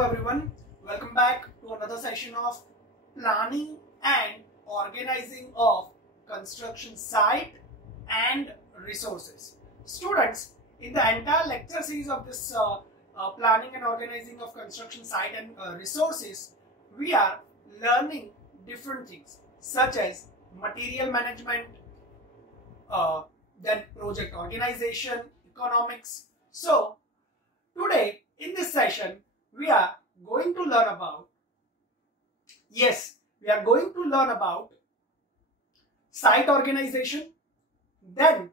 Hello everyone, welcome back to another session of planning and organizing of construction site and resources. Students, in the entire lecture series of this planning and organizing of construction site and resources, we are learning different things such as material management, then project organization, economics. So today in this session we are going to learn about site organization. Then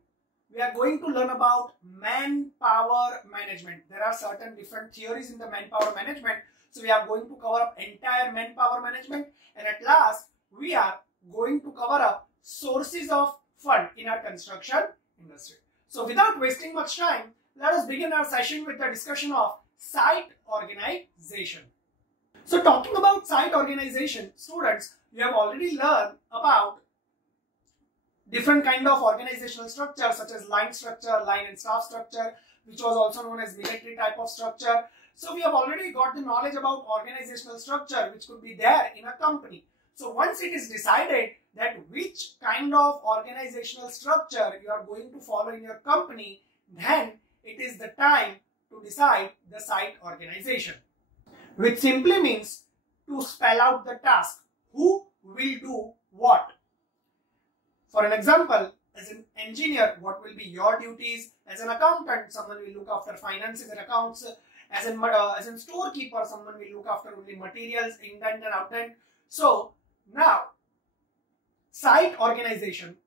we are going to learn about manpower management. There are certain different theories in the manpower management. So we are going to cover up entire manpower management, and at last we are going to cover up sources of fund in our construction industry. So without wasting much time, let us begin our session with the discussion of site organization. So talking about site organization, students, you have already learned about different kind of organizational structure such as line structure, line and staff structure, which was also known as military type of structure. So we have already got the knowledge about organizational structure which could be there in a company. So once it is decided that which kind of organizational structure you are going to follow in your company, then it is the time to decide the site organization, which simply means to spell out the task. Who will do what? For an example, as an engineer, what will be your duties? As an accountant, someone will look after finances and accounts. As a storekeeper, someone will look after only materials, indent and outdent. So now, site organization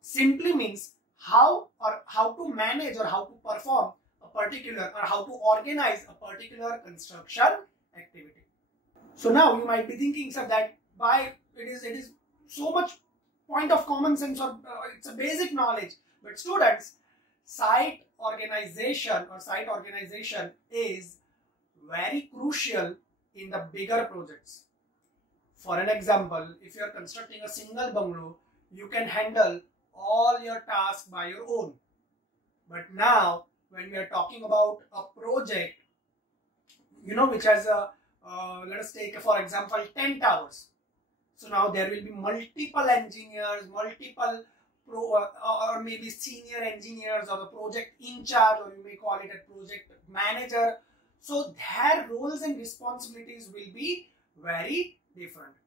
simply means how to manage or how to perform a particular or how to organize a particular construction activity. So now you might be thinking, sir, that it is so much point of common sense or it's a basic knowledge. But students, site organization is very crucial in the bigger projects. For an example, if you are constructing a single bungalow, you can handle all your tasks by your own. But now when we are talking about a project, which has let us take for example 10 towers. So now there will be multiple engineers, or maybe senior engineers, or the project in charge, or you may call it a project manager. So their roles and responsibilities will be very different.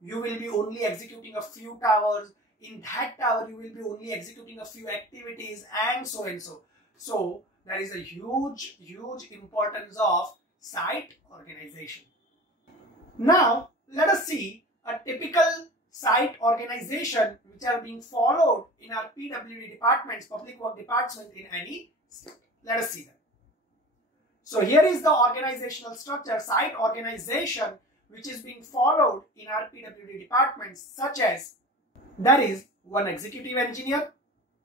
You will be only executing a few towers. In that tower, you will be only executing a few activities, and so and so. So there is a huge importance of site organization. Now let us see a typical site organization which are being followed in our PWD departments, public work department in any state. Let us see that. So here is the organizational structure, site organization, which is being followed in our PWD departments, such as there is one executive engineer.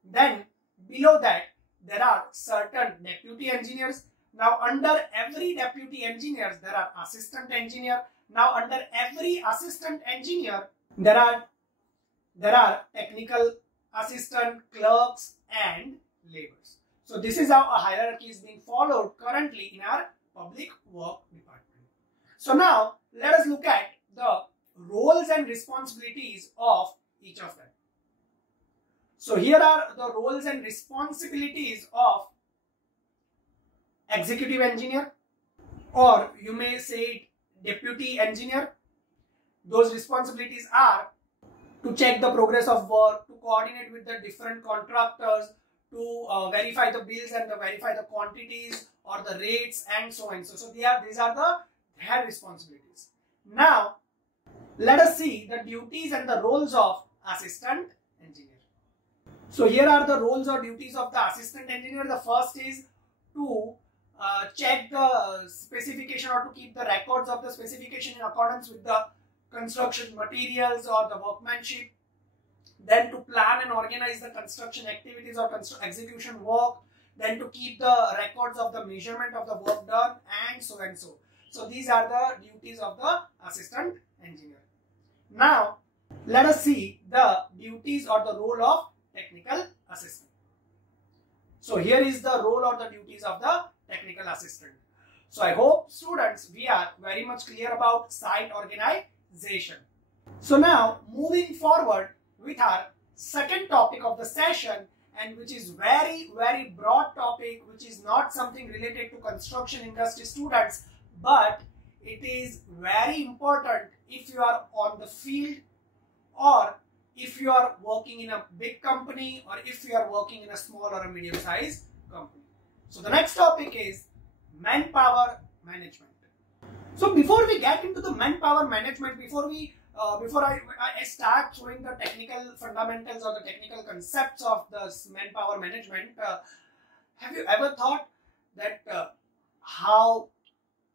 Then below that there are certain deputy engineers. Now under every deputy engineer there are assistant engineer. Now under every assistant engineer there are technical assistant, clerks and laborers. So this is how a hierarchy is being followed currently in our public work department. So now let us look at the roles and responsibilities of each of them. So here are the roles and responsibilities of executive engineer, or you may say it deputy engineer. Those responsibilities are to check the progress of work, to coordinate with the different contractors, to verify the bills and to verify the quantities or the rates and so on. So these are their responsibilities. Now let us see the duties and the roles of assistant engineer. So here are the roles or duties of the assistant engineer. The first is to check the specification or to keep the records of the specification in accordance with the construction materials or the workmanship. Then to plan and organize the construction activities or execution work. Then to keep the records of the measurement of the work done, and so and so. So these are the duties of the assistant engineer. Now let us see the duties or the role of technical assistant. So here is the role or the duties of the technical assistant. So I hope students, we are very much clear about site organization. So now moving forward with our second topic of the session, and which is very broad topic, which is not something related to construction industry students, but it is very important if you are on the field, or if you are working in a big company, or if you are working in a small or a medium sized company. So the next topic is manpower management. So before we get into the manpower management, before I start showing the technical fundamentals or the technical concepts of the manpower management, have you ever thought that how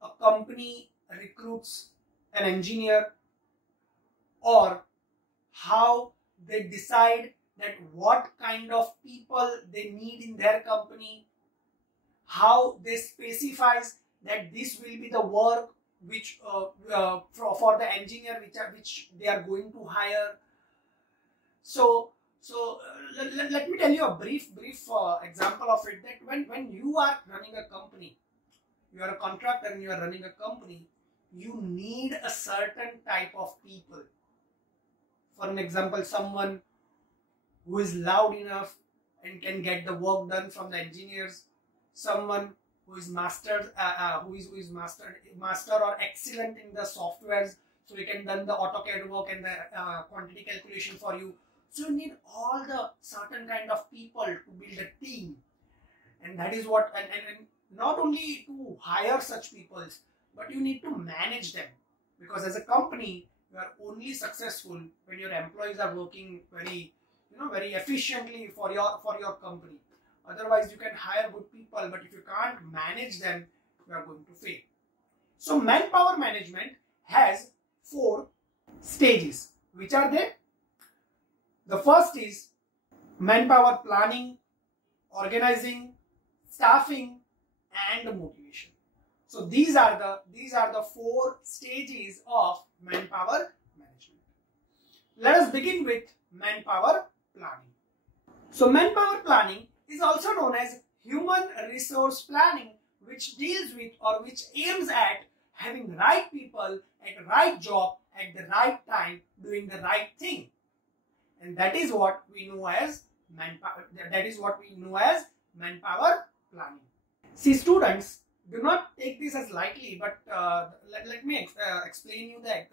a company recruits an engineer, or how they decide that what kind of people they need in their company, how they specifies that this will be the work which for the engineer which they are going to hire. So let me tell you a brief example of it, that when you are running a company, you are a contractor and you are running a company, you need a certain type of people. For an example, someone who is loud enough and can get the work done from the engineers, someone who is master or excellent in the softwares, so he can done the AutoCAD work and the quantity calculation for you. So you need all the certain kind of people to build a team, and that is what, and not only to hire such people, but you need to manage them, because as a company you are only successful when your employees are working very efficiently for your company. Otherwise you can hire good people, but if you can't manage them, you are going to fail. So manpower management has 4 stages. Which are they? The first is manpower planning, organizing, staffing, and motivation. So these are the 4 stages of manpower management. Let us begin with manpower planning. So manpower planning is also known as human resource planning, which deals with or which aims at having right people at the right job at the right time doing the right thing. And that is what we know as manpower. That is what we know as manpower planning. See, students, do not take this as lightly, but let me explain you the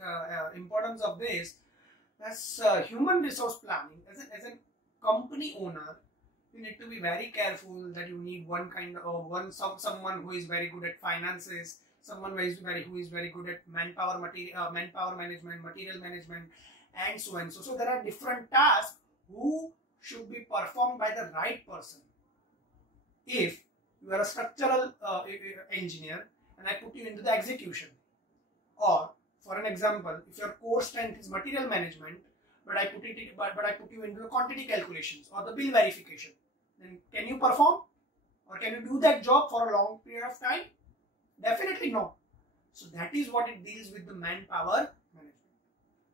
importance of this. As human resource planning, as a company owner, you need to be very careful that you need someone who is very good at finances, someone who is very good at manpower management, material management, and so on. So there are different tasks who should be performed by the right person. If you are a structural engineer and I put you into the execution, or for an example, if your core strength is material management, but I put you into the quantity calculations or the bill verification, then can you perform, or can you do that job for a long period of time? Definitely no. So that is what it deals with the manpower management.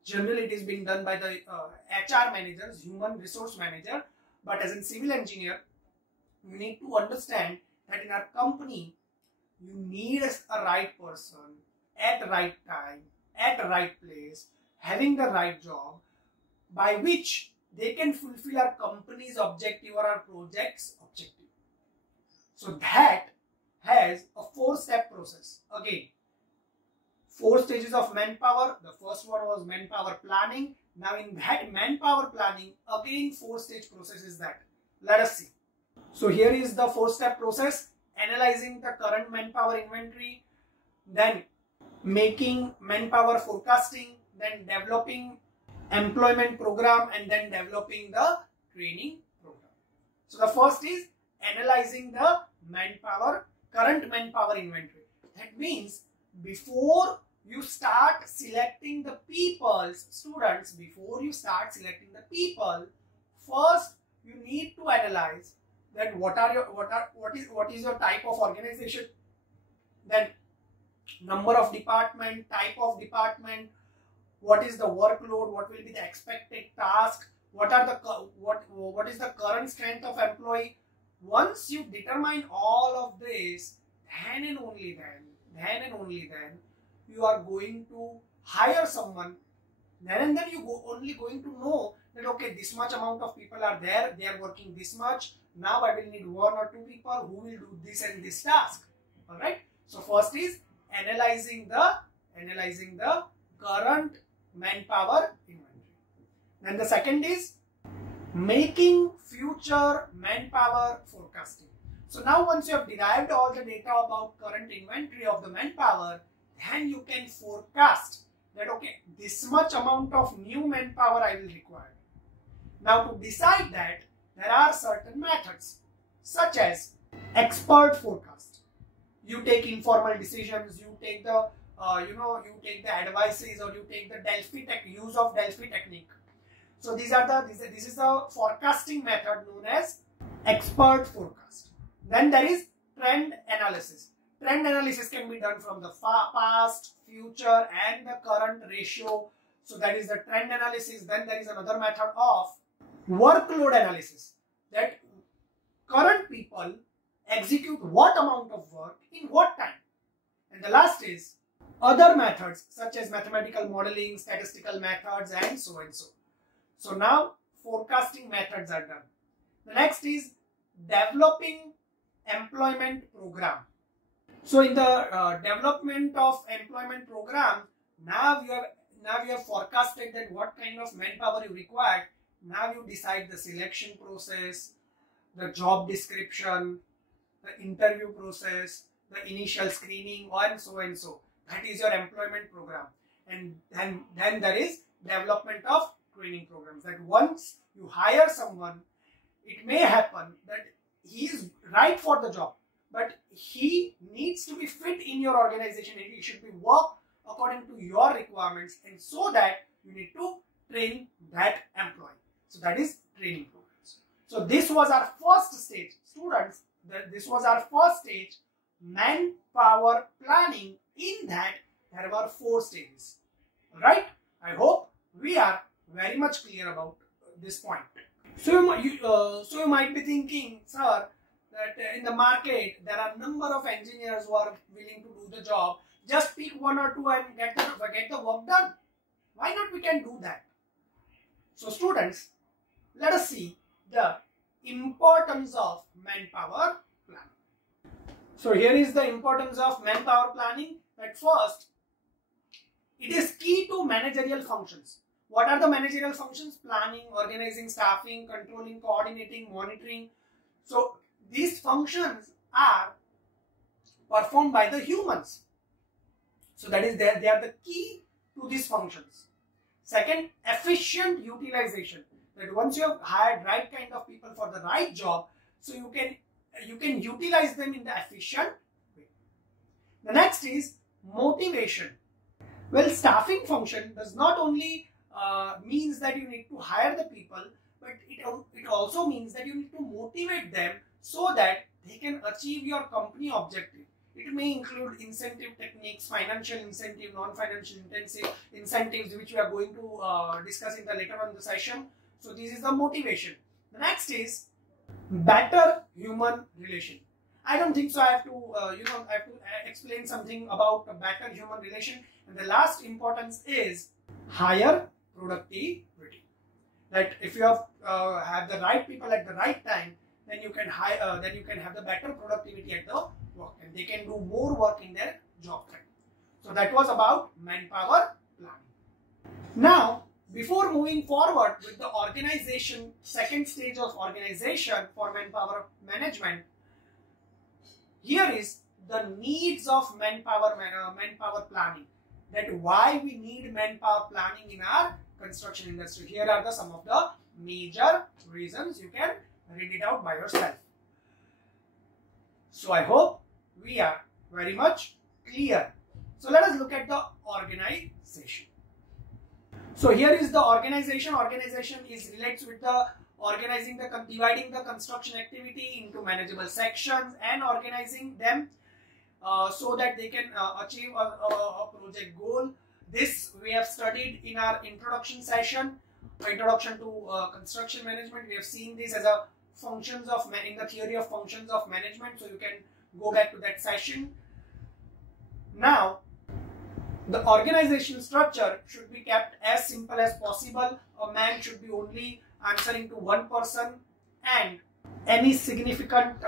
Generally, it is being done by the HR managers, human resource manager. But as a civil engineer, you need to understand that in our company, you need a right person at the right time, at the right place, having the right job, by which they can fulfill our company's objective or our project's objective. So that has a 4-step process. Again, 4 stages of manpower. The first one was manpower planning. Now in that manpower planning, again 4-stage process is that. Let us see. So here is the 4-step process: analyzing the current manpower inventory, then making manpower forecasting, then developing employment program, and then developing the training program. So the first is analyzing the current manpower inventory. That means before you start selecting the people, students, before you start selecting the people, first you need to analyze that what is your type of organization, then number of department, type of department, what is the workload, what will be the expected task, what is the current strength of employee. Once you determine all of this, then and only then then and only then you are going to hire someone. Then and then you only going to know that okay, this much amount of people are there, they are working this much. Now I will need 1 or 2 people who will do this and this task. Alright. So first is analyzing the current manpower inventory. Then the second is making future manpower forecasting. So now once you have derived all the data about current inventory of the manpower, then you can forecast that okay, this much amount of new manpower I will require. Now to decide that, there are certain methods such as expert forecast. You take informal decisions, you take the you take the advices, or you take the use of Delphi technique. So this is the forecasting method known as expert forecast. Then there is trend analysis. Trend analysis can be done from the past, future and the current ratio. So that is the trend analysis. Then there is another method of workload analysis, that current people execute what amount of work in what time. And the last is other methods such as mathematical modeling, statistical methods and so and so. So now forecasting methods are done. The next is developing employment program. So in the development of employment program, now you have forecasted that what kind of manpower you require. Now you decide the selection process, the job description, the interview process, the initial screening, and so and so. That is your employment program. And then there is development of training programs. That once you hire someone, it may happen that he is right for the job, but he needs to be fit in your organization and he should be work according to your requirements, and so that you need to train that employee. So that is training programs. So this was our first stage, students. This was our first stage, manpower planning. In that there were 4 stages. Alright? I hope we are very much clear about this point. So you might be thinking, sir, that in the market there are a number of engineers who are willing to do the job. Just pick 1 or 2 and get the work done. Why not we can do that? So students, let us see the importance of manpower planning. So here is the importance of manpower planning. At first, it is key to managerial functions. What are the managerial functions? Planning, organizing, staffing, controlling, coordinating, monitoring. So these functions are performed by the humans. So that is they are the key to these functions. Second, efficient utilization. That once you have hired right kind of people for the right job, so you can utilize them in the efficient way. The next is motivation. Well, staffing function does not only means that you need to hire the people, but it also means that you need to motivate them so that they can achieve your company objective. It may include incentive techniques, financial incentive, non-financial incentives, which we are going to discuss in the later on the session. So this is the motivation. The next is better human relation. I don't think so. I have to explain something about a better human relation. And the last importance is higher productivity. That if you have the right people at the right time, then you can have the better productivity at the work, and they can do more work in their job time. So that was about manpower planning. Now, before moving forward with the organization, second stage of organization for manpower management, here is the needs of manpower planning. That why we need manpower planning in our construction industry. Here are some of the major reasons. You can read it out by yourself. So I hope we are very much clear. So let us look at the organization. So here is the organization. Organization relates with the dividing the construction activity into manageable sections and organizing them so that they can achieve a project goal. This we have studied in our introduction session, introduction to construction management. We have seen this as a in the theory of functions of management. So you can go back to that session. Now, the organizational structure should be kept as simple as possible. A man should be only answering to one person, and any significant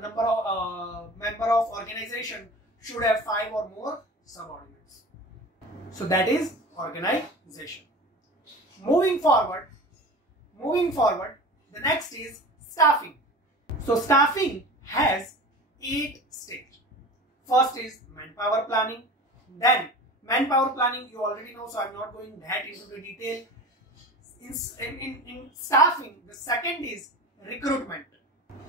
member of organization should have 5 or more subordinates. So that is organization. Moving forward, the next is staffing. So staffing has 8 stages. First is manpower planning. Then manpower planning you already know, so I'm not going that into the detail. In staffing, the second is recruitment.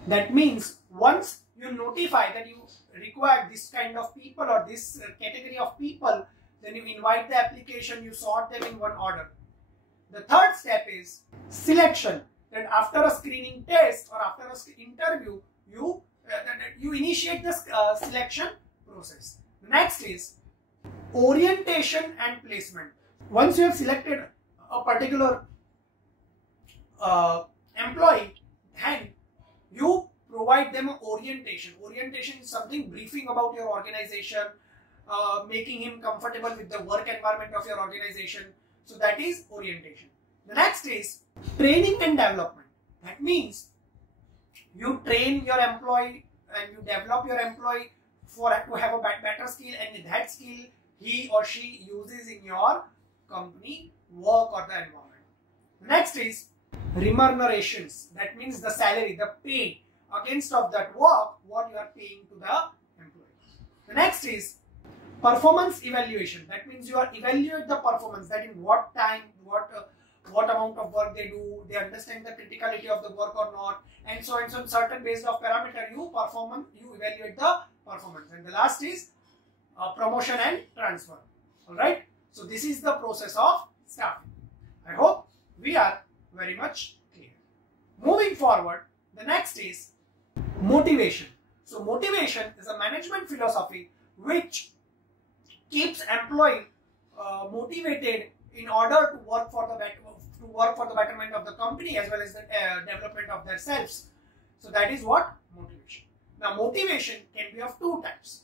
That means once you notify that you require this kind of people or this category of people, then you invite the application, you sort them in one order. The third step is selection. That after a screening test or after an interview, you initiate the selection process. Next is orientation and placement. Once you have selected a particular employee, then you provide them an orientation. Orientation is something briefing about your organization, making him comfortable with the work environment of your organization. So that is orientation. The next is training and development. That means you train your employee and you develop your employee to have a better skill, and that skill he or she uses in your company work or the environment. The next is remunerations. That means the salary, the pay against of that work, what you are paying to the employee. The next is performance evaluation. That means you are evaluate the performance, that in what time, what amount of work they do, they understand the criticality of the work or not, and so certain based of parameter you evaluate the performance. And the last is promotion and transfer. All right. So this is the process of staffing. I hope we are very much clear. Moving forward, the next is motivation. So motivation is a management philosophy which keeps employee motivated in order to work for the betterment of the company as well as the development of themselves. So that is what motivation. Now motivation can be of 2 types,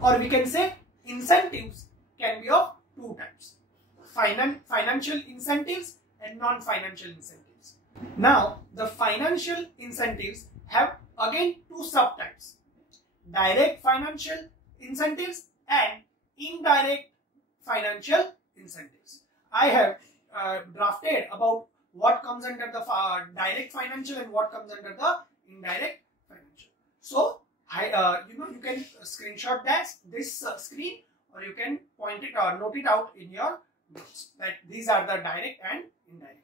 or we can say incentives can be of 2 types: financial incentives and non-financial incentives. Now the financial incentives have again 2 subtypes: direct financial incentives and indirect financial incentives. I have drafted about what comes under the direct financial and what comes under the indirect financial. So you can screenshot this screen, or you can point it or note it out in your notes that these are the direct and indirect.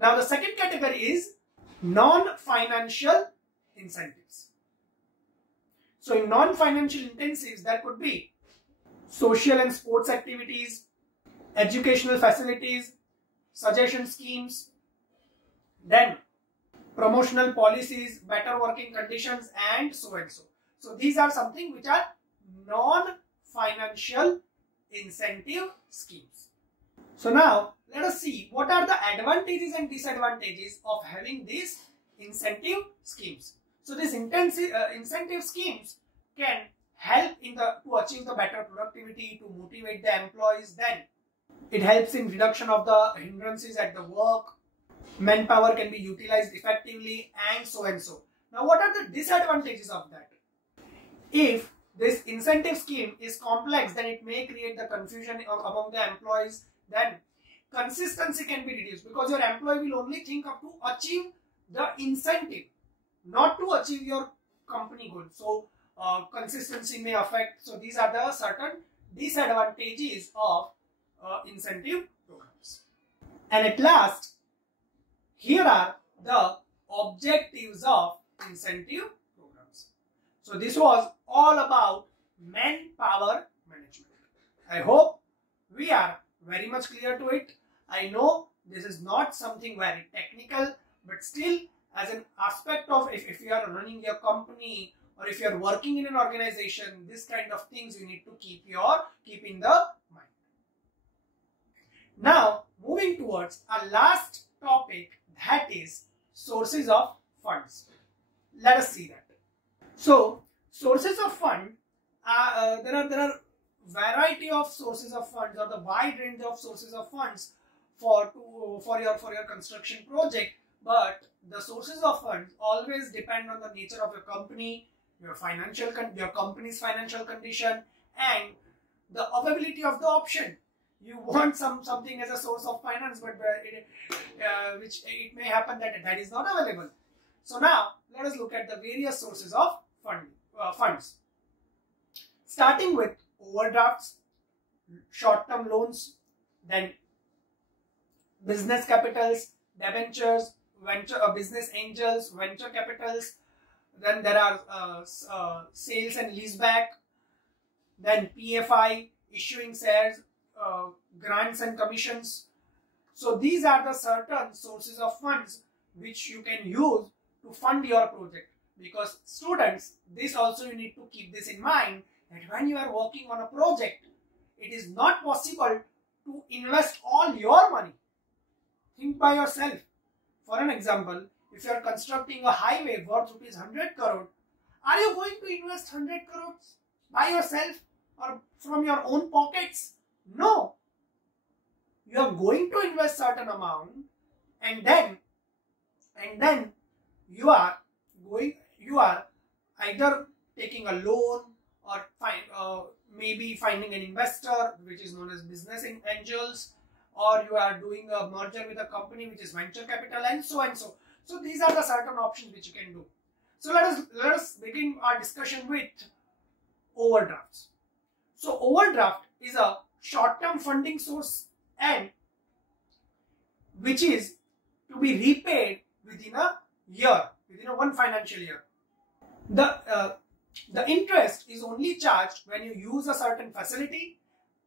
Now the second category is non-financial incentives. So in non-financial incentives, there could be social and sports activities, educational facilities, suggestion schemes, then promotional policies, better working conditions, and so and so. So these are something which are non-financial incentive schemes. So now let us see what are the advantages and disadvantages of having these incentive schemes. So these incentive schemes can help to achieve the better productivity, to motivate the employees. Then it helps in reduction of the hindrances at the work. Manpower can be utilized effectively, and so and so. Now what are the disadvantages of that? If this incentive scheme is complex, then it may create the confusion among the employees. Then consistency can be reduced because your employee will only think of to achieve the incentive, not to achieve your company goal. So consistency may affect. So these are the certain disadvantages of incentive programs. And at last, here are the objectives of incentive programs. So this was all about manpower management. I hope we are very much clear to it. I know this is not something very technical, but still as an aspect of if you are running your company or if you are working in an organization, this kind of things you need to keep in the mind. Now moving towards our last topic, that is sources of funds. Let us see that. So sources of fund, there are variety of sources of funds or the wide range of sources of funds for your construction project, but the sources of funds always depend on the nature of your company, your company's financial condition, and the availability of the option. You want something as a source of finance, but it may happen that is not available. So now let us look at the various sources of funds. Starting with overdrafts, short-term loans, then business capitals, debentures, business angels, venture capitals. Then there are sales and leaseback, then PFI, issuing shares, grants and commissions. So these are the certain sources of funds which you can use to fund your project. Because students, this also you need to keep this in mind, that when you are working on a project, it is not possible to invest all your money. Think by yourself. For an example, if you are constructing a highway worth rupees 100 crore, are you going to invest 100 crores by yourself or from your own pockets? No. You are going to invest certain amount, and then you are either taking a loan or maybe finding an investor, which is known as business angels, or you are doing a merger with a company which is venture capital, and so and so. So these are the certain options which you can do. So let us begin our discussion with overdrafts. So overdraft is a short-term funding source and which is to be repaid within a year, within one financial year. The interest is only charged when you use a certain facility,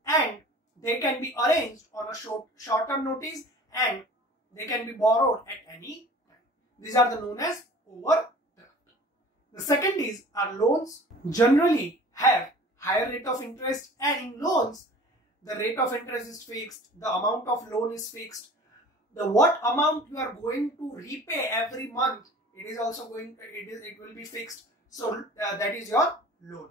and they can be arranged on a short-term notice, and they can be borrowed at any time. These are known as overdraft. The second is our loans. Generally have higher rate of interest, and in loans the rate of interest is fixed, the amount of loan is fixed, the what amount you are going to repay every month, it will be fixed. So that is your loan.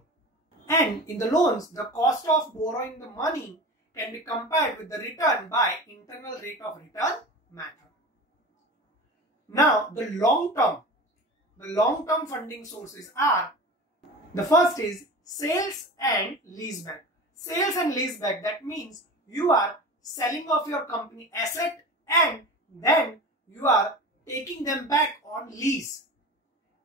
And in the loans, the cost of borrowing the money can be compared with the return by internal rate of return method. Now the long-term funding sources are, the first is sales and leaseback. Sales and leaseback, that means you are selling off your company asset and then you are taking them back on lease.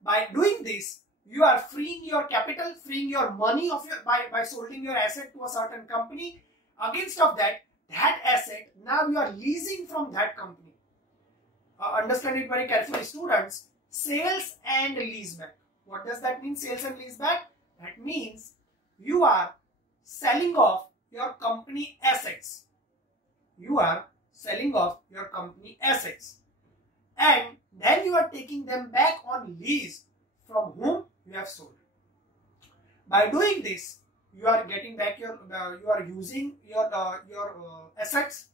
By doing this, you are freeing your capital, freeing your money by solding your asset to a certain company. Against of that asset, now you are leasing from that company. Understand it very carefully, students. Sales and leaseback. What does that mean, sales and leaseback? That means you are selling off your company assets. You are selling off your company assets. And then you are taking them back on lease from whom you have sold. By doing this, you are getting back you are using your assets.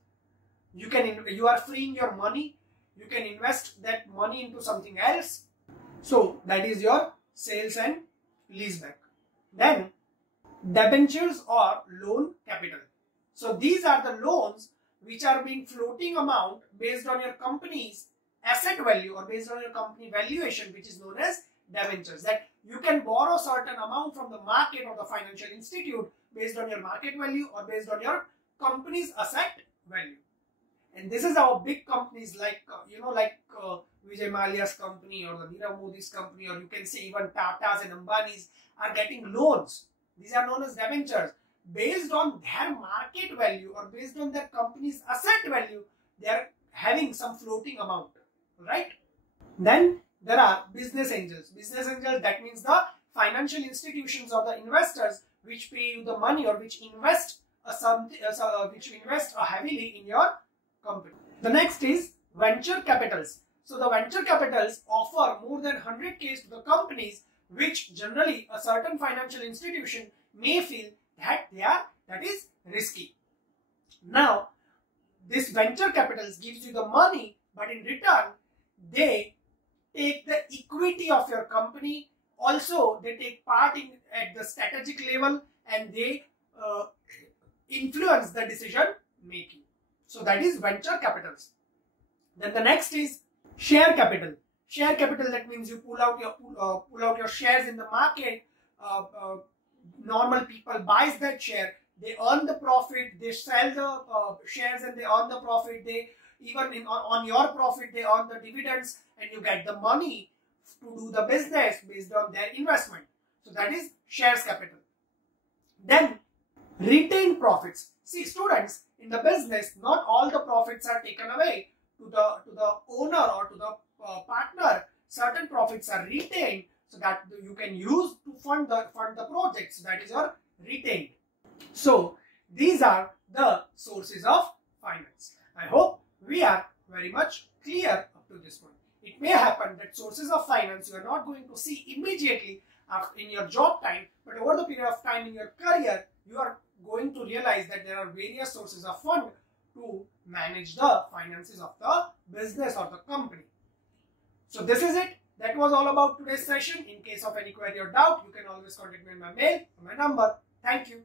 You are freeing your money. You can invest that money into something else. So that is your sales and leaseback. Then debentures or loan capital. So these are the loans which are being floating amount based on your company's asset value or based on your company valuation, which is known as debentures. That you can borrow certain amount from the market or the financial institute based on your market value or based on your company's asset value. And this is how big companies like Vijay Mallya's company or the Nirav Modi's company, or you can say even Tata's and Ambani's, are getting loans. These are known as debentures. Based on their market value or based on their company's asset value, they are having some floating amount, right? Then there are business angels. Business angels, that means the financial institutions or the investors which pay you the money or which invest heavily in your company. The next is venture capitals. So the venture capitals offer more than 100K to the companies, which generally a certain financial institution may feel that is risky. Now, this venture capitals gives you the money, but in return, they take the equity of your company. Also, they take part at the strategic level, and they influence the decision making. So that is venture capitals. Then the next is share capital. Share capital, that means you pull out your shares in the market. Normal people buys that share, they earn the profit, they sell the shares and they earn the profit. They even on your profit they earn the dividends, and you get the money to do the business based on their investment. So that is shares capital. Then retained profits. See students, in the business not all the profits are taken away to the owner or to the partner. Certain profits are retained so that you can use to fund the project. So that is your retained. So these are the sources of finance. I hope we are very much clear up to this point. It may happen that sources of finance you are not going to see immediately in your job time, but over the period of time in your career, you are going to realize that there are various sources of fund to manage the finances of the business or the company. So this is it. That was all about today's session. In case of any query or doubt, you can always contact me on my mail or my number. Thank you.